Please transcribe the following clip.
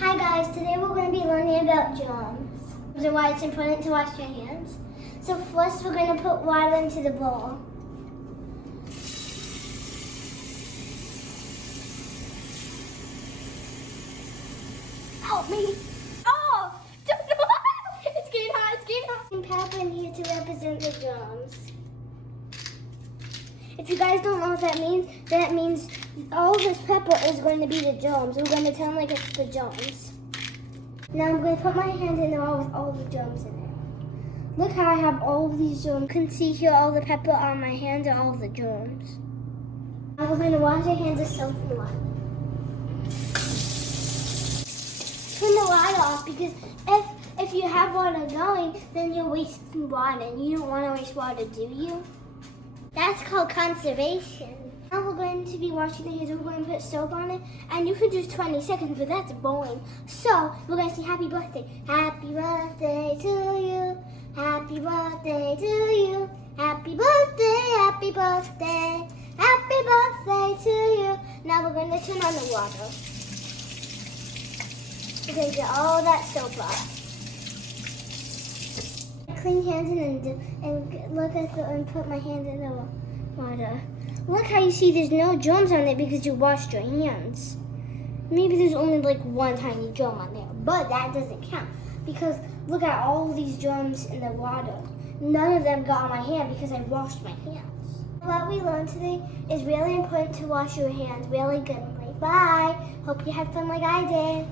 Hi guys, today we're going to be learning about germs and why it's important to wash your hands. So first we're going to put water into the bowl. Help me! Oh! Don't know! It's getting hot, it's getting hot! And pepper in here to represent the germs. If you guys don't know what that means all this pepper is going to be the germs. We're going to pretend like it's the germs. Now I'm going to put my hand in there with all the germs in it. Look how I have all of these germs. You can see here all the pepper on my hand and all of the germs. Now we're going to wash our hands with soap and water. Turn the water off because if you have water going, then you're wasting water and you don't want to waste water, do you? That's called conservation. Now we're going to be washing the hands. We're going to put soap on it, and you can do 20 seconds, but that's boring. So we're going to say happy birthday. Happy birthday to you. Happy birthday to you. Happy birthday, happy birthday. Happy birthday to you. Now we're going to turn on the water. We're going to get all that soap off. Clean hands and look at and put my hand in the water. Look how you see there's no germs on it because you washed your hands. Maybe there's only like one tiny germ on there, but that doesn't count because look at all these germs in the water. None of them got on my hand because I washed my hands. What we learned today is really important to wash your hands really good. Bye. Hope you had fun like I did.